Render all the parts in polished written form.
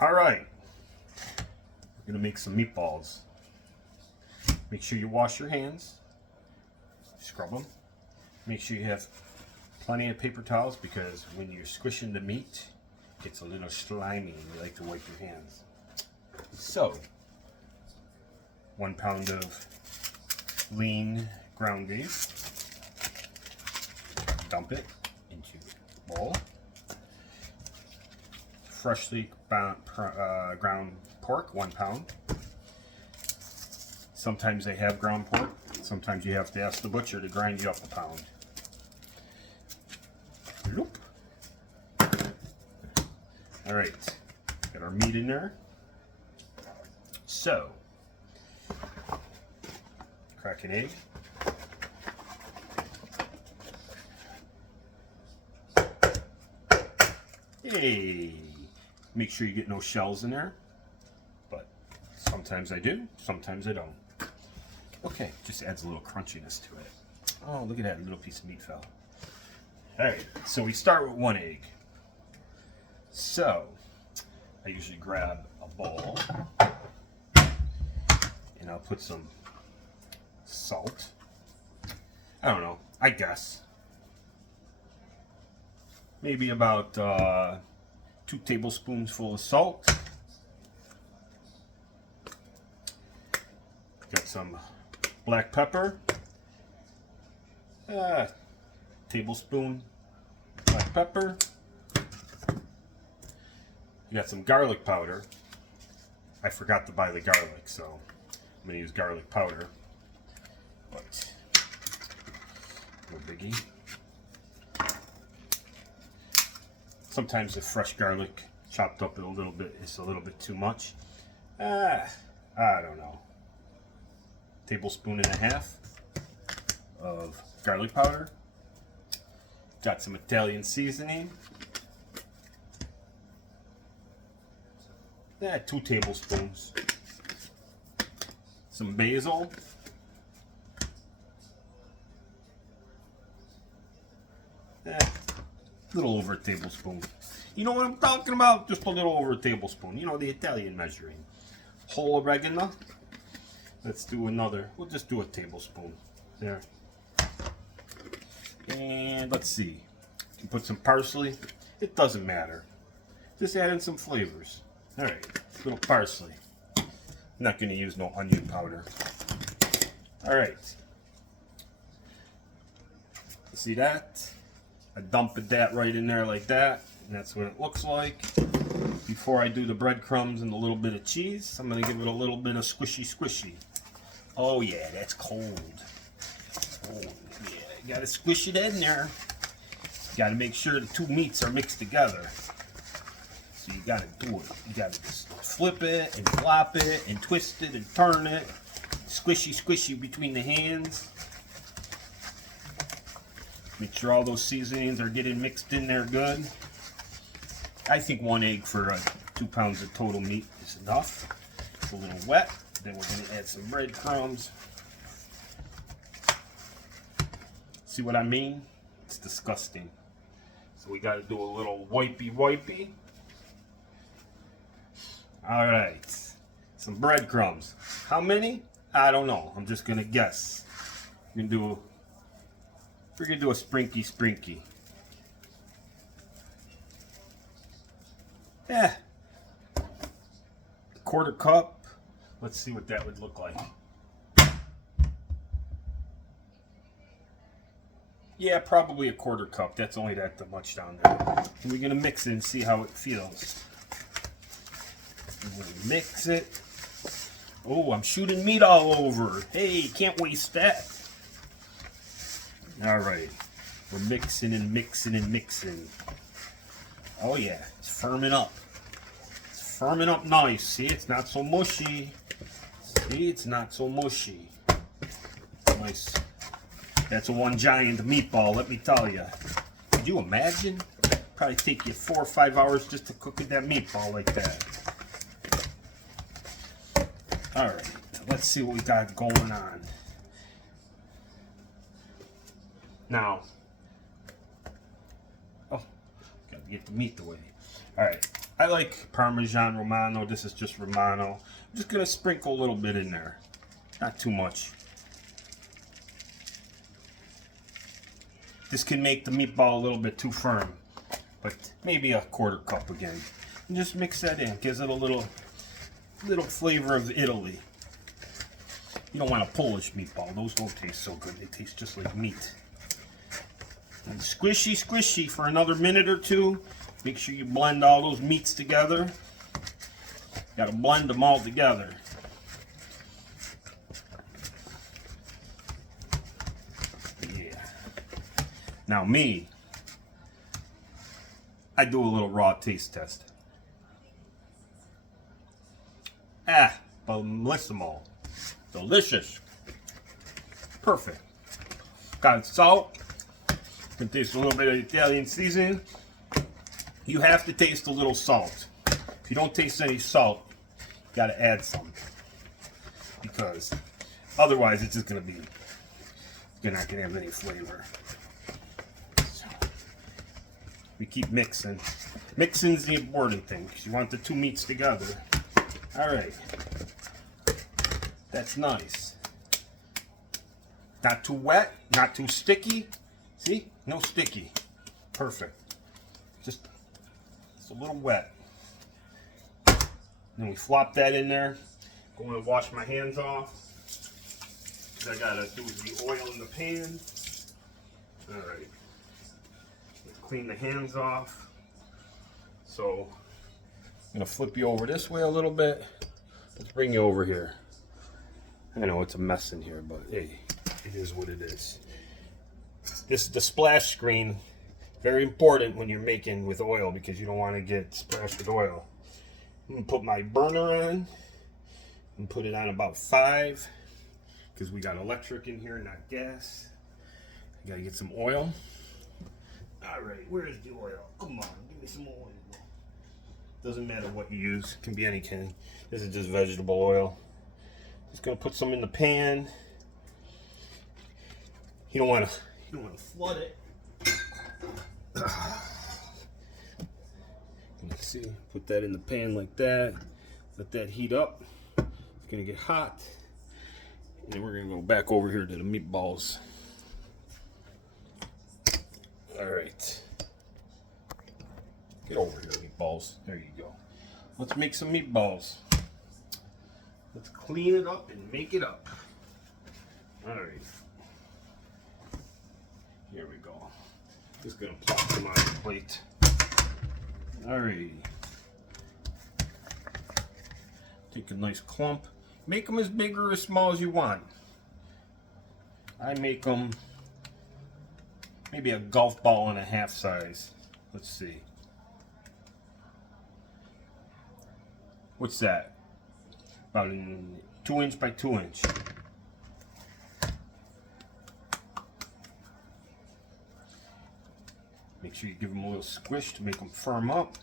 All right, we're gonna make some meatballs. Make sure you wash your hands, scrub them. Make sure you have plenty of paper towels because when you're squishing the meat, it gets a little slimy and you like to wipe your hands. So, 1 pound of lean ground beef. Dump it into a bowl. Freshly ground pork, 1 pound. Sometimes they have ground pork. Sometimes you have to ask the butcher to grind you up a pound. Loop. All right, got our meat in there. So, crack an egg. Hey, make sure you get no shells in there, but sometimes I do, sometimes I don't. Okay, just adds a little crunchiness to it. Oh, look at that little piece of meat fell. All right, so we start with 1 egg. So, I usually grab a bowl and I'll put some salt. I don't know, I guess. Maybe about 2 tablespoons full of salt. Got some black pepper. Tablespoon black pepper. You got some garlic powder. I forgot to buy the garlic, so I'm gonna use garlic powder. But no biggie. Sometimes the fresh garlic chopped up a little bit is a little bit too much. I don't know. 1.5 tablespoons of garlic powder. Got some Italian seasoning. 2 tablespoons. Some basil. A little over a tablespoon. You know what I'm talking about? Just a little over a tablespoon. You know, the Italian measuring. Whole oregano. Let's do another. We'll just do a tablespoon. There. And let's see. You can put some parsley. It doesn't matter. Just add in some flavors. Alright. A little parsley. I'm not going to use no onion powder. Alright. See that? I dumped that right in there like that, and that's what it looks like. Before I do the breadcrumbs and a little bit of cheese, I'm going to give it a little bit of squishy. Oh yeah, that's cold. Oh yeah, you got to squish it in there. Got to make sure the 2 meats are mixed together. So you got to do it. You got to just flip it and flop it and twist it and turn it. Squishy between the hands. Make sure all those seasonings are getting mixed in there good. I think 1 egg for 2 pounds of total meat is enough. It's a little wet. Then we're going to add some breadcrumbs. See what I mean? It's disgusting. So we got to do a little wipey. Alright. Some breadcrumbs. How many? I don't know. I'm just going to guess. We're going to do a sprinky. Yeah. 1/4 cup. Let's see what that would look like. Yeah, probably 1/4 cup. That's only that much down there. And we're going to mix it and see how it feels. We're going to mix it. Oh, I'm shooting meat all over. Hey, can't waste that. Alright, we're mixing. Oh yeah, it's firming up. It's firming up nice. See, it's not so mushy. Nice. That's a one giant meatball, let me tell you. Could you imagine? Probably take you 4 or 5 hours just to cook that meatball like that. Alright, let's see what we got going on. Now, oh, gotta get the meat away. Alright, I like Parmesan Romano. This is just Romano. I'm just gonna sprinkle a little bit in there, not too much. This can make the meatball a little bit too firm, but maybe a quarter cup again. And just mix that in. Gives it a little flavor of Italy. You don't want a Polish meatball. Those don't taste so good. They taste just like meat. And squishy, squishy for another minute or two. Make sure you blend all those meats together. Got to blend them all together. Yeah. Now me, I do a little raw taste test. Bellissimo. Delicious. Perfect. Got salt. Can taste a little bit of Italian seasoning. You have to taste a little salt. If you don't taste any salt, you got to add some. Because otherwise it's just going to be, you're not going to have any flavor. So, we keep mixing. Mixing's the important thing because you want the two meats together. All right. That's nice. Not too wet, not too sticky. See? No sticky. Perfect. Just it's a little wet. Then we flop that in there. Going to wash my hands off. I gotta do the oil in the pan. All right. Let's clean the hands off. So I'm gonna flip you over this way a little bit. Let's bring you over here. I know it's a mess in here, but hey, it is what it is. This is the splash screen. Very important when you're making with oil because you don't want to get splashed with oil. I'm going to put my burner on and put it on about 5 because we got electric in here, not gas. I got to get some oil. All right, where's the oil? Come on, give me some oil. Doesn't matter what you use. It can be any kind. This is just vegetable oil. Just gonna put some in the pan. You don't want to flood it. Let's see. Put that in the pan like that. Let that heat up. It's gonna get hot. And then we're gonna go back over here to the meatballs. All right. Get over here, meatballs. There you go. Let's make some meatballs. Let's clean it up and make it up. All right. Here we go. Just gonna plop them on the plate. All right. Take a nice clump. Make them as big or as small as you want. I make them maybe a golf ball and a half size. Let's see. What's that? About 2 inch by 2 inch. Make sure you give them a little squish to make them firm up.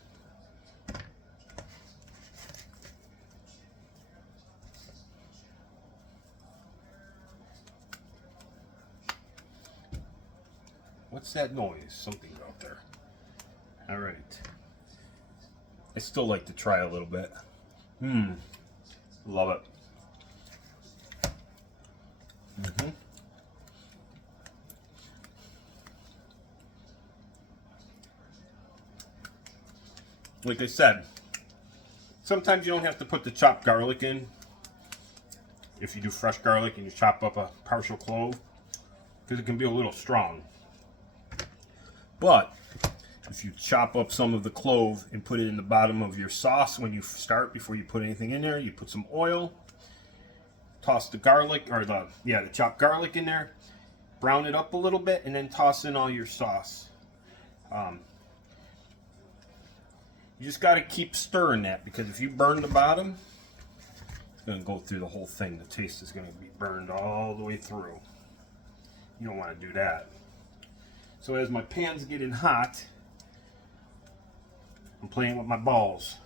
What's that noise? Something's out there. All right. I still like to try a little bit. Love it. Like I said, sometimes you don't have to put the chopped garlic in. If you do fresh garlic and you chop up a partial clove, because it can be a little strong. But if you chop up some of the clove and put it in the bottom of your sauce when you start, before you put anything in there, you put some oil, toss the garlic, or the chopped garlic in there, brown it up a little bit, and then toss in all your sauce. You just got to keep stirring that, because if you burn the bottom, it's going to go through the whole thing. The taste is going to be burned all the way through. You don't want to do that. So as my pan's getting hot, I'm playing with my balls.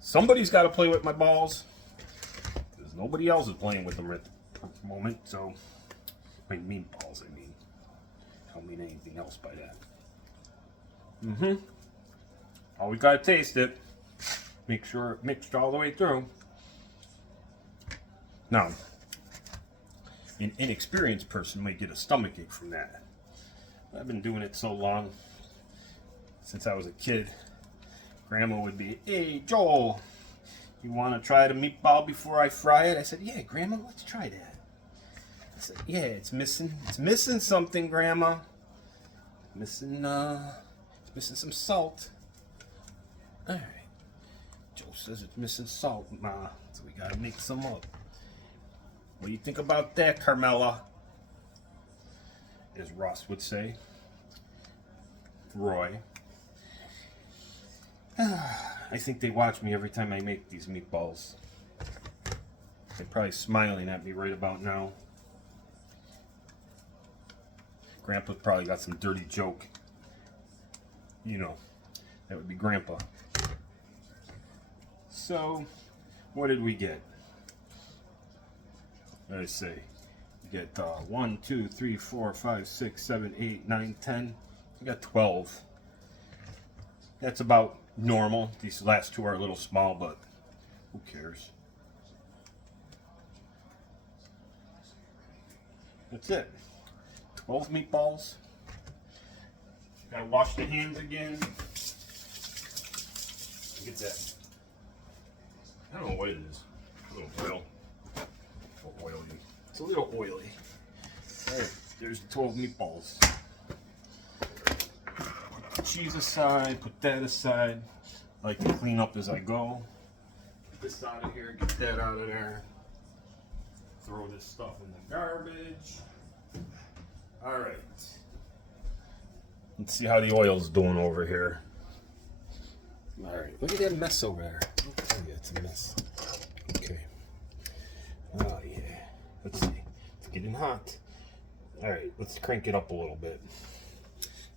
Somebody's got to play with my balls, because nobody else is playing with them at the moment. So, I mean balls, I mean. I don't mean anything else by that. Oh, we gotta taste it. Make sure it mixed all the way through. Now, an inexperienced person might get a stomachache from that. I've been doing it so long, since I was a kid. Grandma would be, "Hey, Joel, you want to try the meatball before I fry it?" I said, "Yeah, Grandma, let's try that." I said, "Yeah, it's missing something, Grandma. It's missing some salt." All right. Joel says it's missing salt, Ma, so we gotta make some up. What do you think about that, Carmela? As Ross would say. Roy. I think they watch me every time I make these meatballs. They're probably smiling at me right about now. Grandpa's probably got some dirty joke. You know, that would be Grandpa. So, what did we get? Let's see. We get 1, 2, 3, 4, 5, 6, 7, 8, 9, 10. We got 12. That's about normal. These last two are a little small, but who cares? That's it. 12 meatballs. Gotta wash the hands again. Look at that. I don't know what it is. A little oil. A little oily. It's a little oily. Alright, there's the 12 meatballs. Put the cheese aside, put that aside. I like to clean up as I go. Get this out of here, get that out of there. Throw this stuff in the garbage. Alright. Let's see how the oil's doing over here. Alright, look at that mess over there. Oh yeah, it's a mess. Okay. Oh yeah. Let's see. It's getting hot. Alright, let's crank it up a little bit.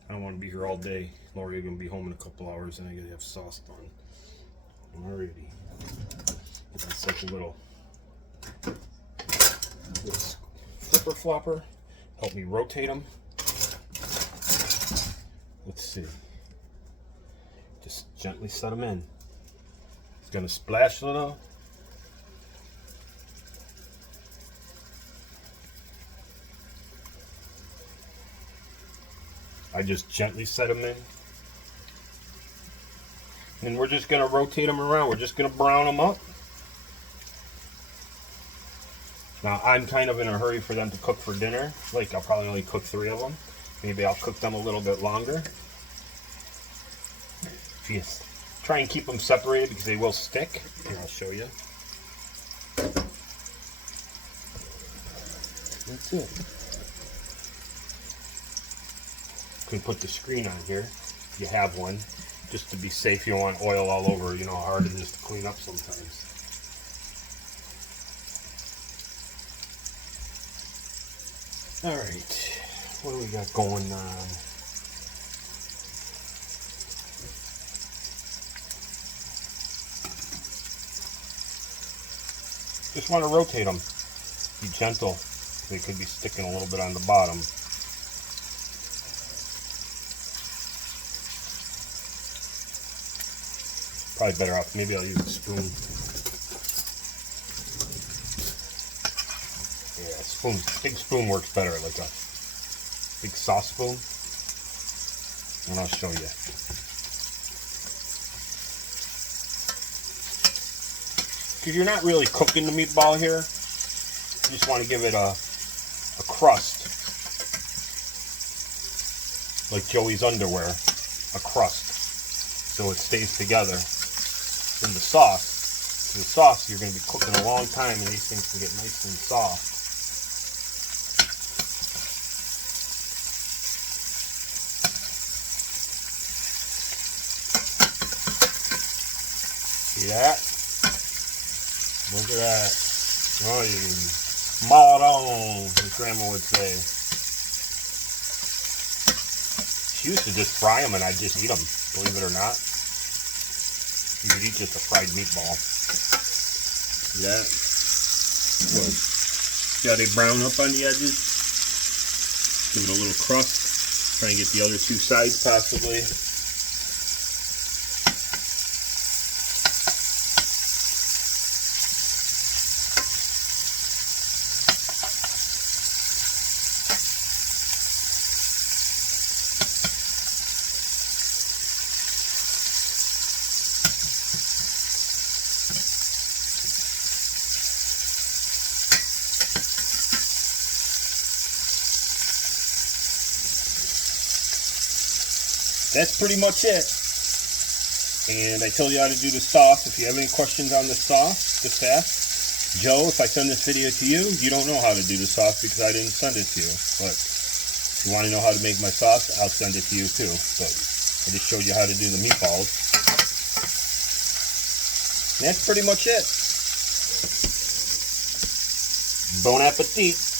I don't want to be here all day. Lori's gonna be home in a couple hours and I gotta have sauce done. Alrighty. That's like a little flipper flopper. Help me rotate them. Let's see. Just gently set them in. It's gonna splash a little. I just gently set them in. And we're just gonna rotate them around. We're just gonna brown them up. Now I'm kind of in a hurry for them to cook for dinner. Like I'll probably only cook 3 of them. Maybe I'll cook them a little bit longer. Just try and keep them separated because they will stick. Here, I'll show you. That's it. You can put the screen on here if you have one, just to be safe. You don't want oil all over. You know how hard it is to clean up sometimes. Alright, what do we got going on? Just want to rotate them. Be gentle. They could be sticking a little bit on the bottom. Probably better off, maybe I'll use a spoon. Yeah, spoon, big spoon works better, like a big sauce spoon. And I'll show you. Because you're not really cooking the meatball here. You just want to give it a crust. Like Joey's underwear. A crust. So it stays together. In the sauce. In the sauce, you're going to be cooking a long time and these things can get nice and soft. See that? Look at that. Oh, you can maul it on, as Grandma would say. She used to just fry them and I'd just eat them, believe it or not. You could eat just a fried meatball. See that? Well, see how they brown up on the edges? Give it a little crust. Try and get the other 2 sides possibly. that's pretty much it. And I told you how to do the sauce. If you have any questions on the sauce, just ask. Joe, if I send this video to you, you don't know how to do the sauce because I didn't send it to you. But if you want to know how to make my sauce, I'll send it to you too. But I just showed you how to do the meatballs. And that's pretty much it. Bon appetit.